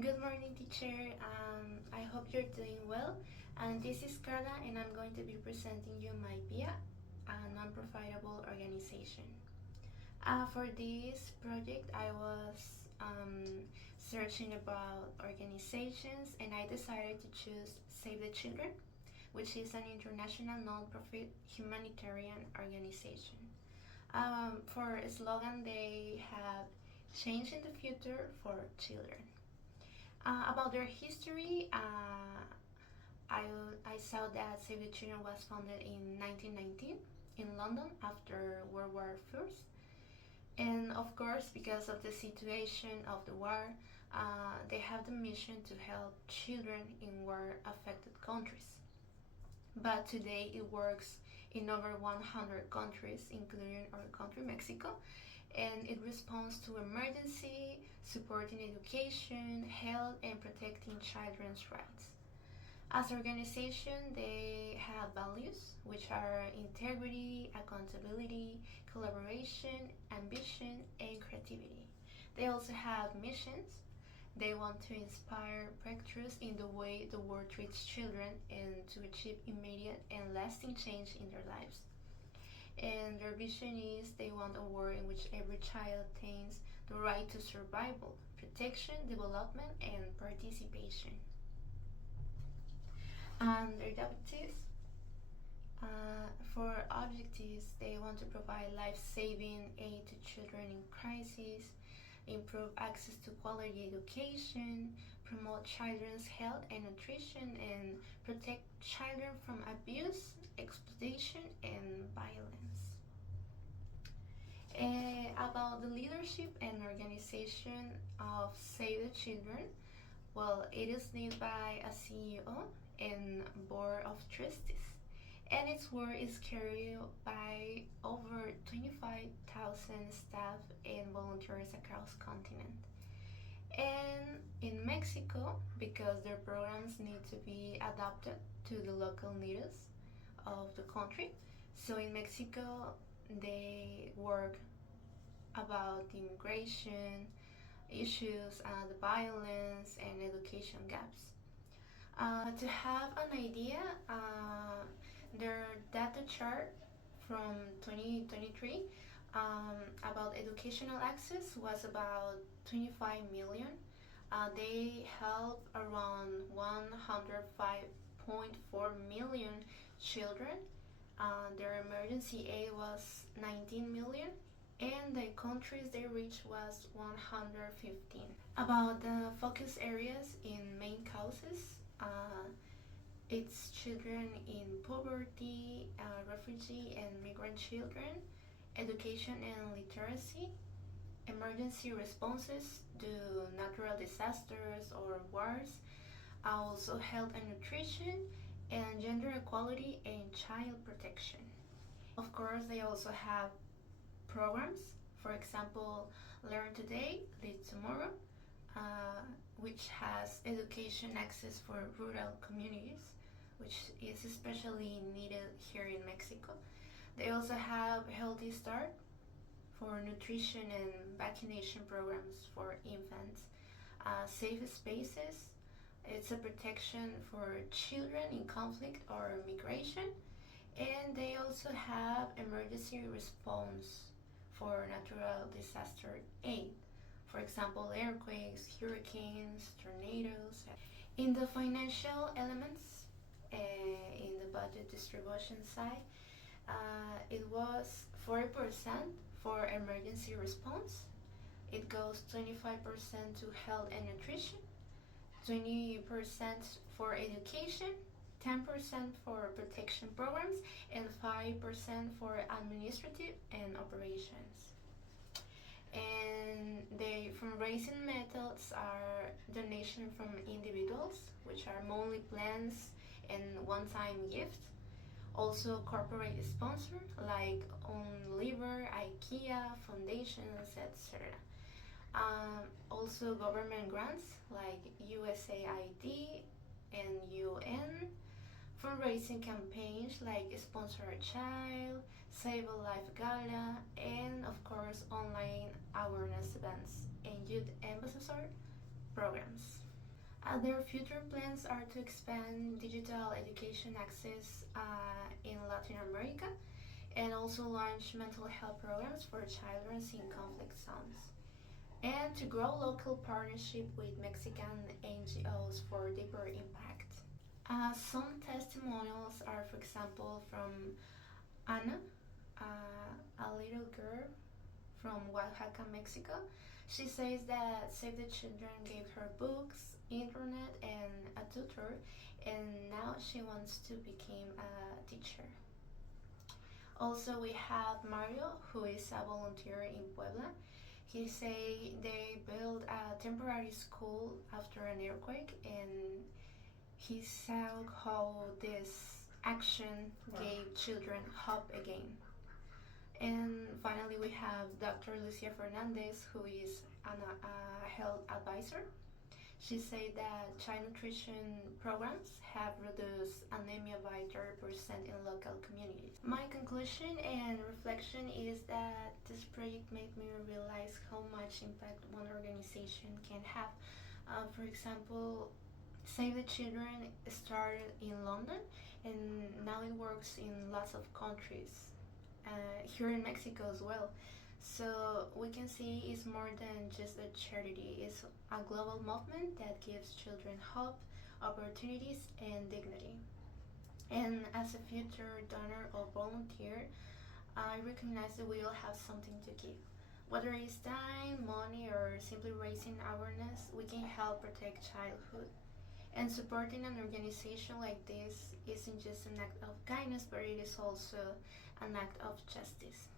Good morning, teacher. I hope you're doing well. And this is Karla, and I'm going to be presenting you my PIA, a non-profitable organization. For this project, I was searching about organizations, and I decided to choose Save the Children, which is an international non-profit humanitarian organization. For a slogan, they have Changing the Future for Children. About their history, I, I saw that Save the Children was founded in 1919 in London after World War I. And of course, because of the situation of the war, they have the mission to help children in war affected countries. But today it works in over 100 countries, including our country, Mexico, and it responds to emergency, supporting education, health, and protecting children's rights. As an organization, they have values which are integrity, accountability, collaboration, ambition, and creativity. They also have missions. They want to inspire breakthroughs in the way the world treats children and to achieve immediate and lasting change in their lives. And their vision is they want a world in which every child attains the right to survival, protection, development, and participation. And their objectives, for objectives, they want to provide life-saving aid to children in crisis, improve access to quality education, promote children's health and nutrition, and protect children from abuse, exploitation, and violence. About the leadership and organization of Save the Children, well, it is led by a CEO and board of trustees, and its work is carried by over 25,000 staff and volunteers across continent. And in Mexico, because their programs need to be adapted to the local needs of the country, so in Mexico they work about the immigration issues, the violence, and education gaps. To have an idea, their data chart from 2023 about educational access was about 25 million. They help around 105.4 million children. Their emergency aid was 19 million, and the countries they reached was 115. About the focus areas in main causes, it's children in poverty, refugee and migrant children, education and literacy, emergency responses to natural disasters or wars, also health and nutrition, and gender equality and child protection. Of course, they also have programs, for example, Learn Today, Lead Tomorrow, which has education access for rural communities, which is especially needed here in Mexico. They also have Healthy Start for nutrition and vaccination programs for infants. Safe Spaces, it's a protection for children in conflict or migration. And they also have emergency response for natural disaster aid. For example, earthquakes, hurricanes, tornadoes. In the financial elements, in the budget distribution side, it was 40% for emergency response. It goes 25% to health and nutrition, 20% for education, 10% for protection programs, and 5% for administrative and operations. And the fundraising methods are donation from individuals, which are monthly plans and one-time gifts. Also corporate sponsor like Unilever, IKEA, foundations, etc. Also government grants like USAID and UN, fundraising campaigns like Sponsor a Child, Save a Life Gala, and of course online awareness events and youth ambassador programs. Their future plans are to expand digital education access in Latin America and also launch mental health programs for children in conflict zones, and to grow local partnership with Mexican NGOs for deeper impact. Some testimonials are, for example, from Ana, a little girl from Oaxaca, Mexico. She says that Save the Children gave her books, internet, and a tutor, and now she wants to become a teacher. Also, we have Mario, who is a volunteer in Puebla. He say they built a temporary school after an earthquake, and he saw how this action gave children hope again. And finally, we have Dr. Lucia Fernandez, who is a health advisor. She said that child nutrition programs have reduced anemia by 30% in local communities. My conclusion and reflection is that this project made me realize how much impact one organization can have. For example, Save the Children started in London and now it works in lots of countries, here in Mexico as well. So we can see it's more than just a charity, it's a global movement that gives children hope, opportunities, and dignity. And as a future donor or volunteer, I recognize that we all have something to give. Whether it's time, money, or simply raising awareness, we can help protect childhood. And supporting an organization like this isn't just an act of kindness, but it is also an act of justice.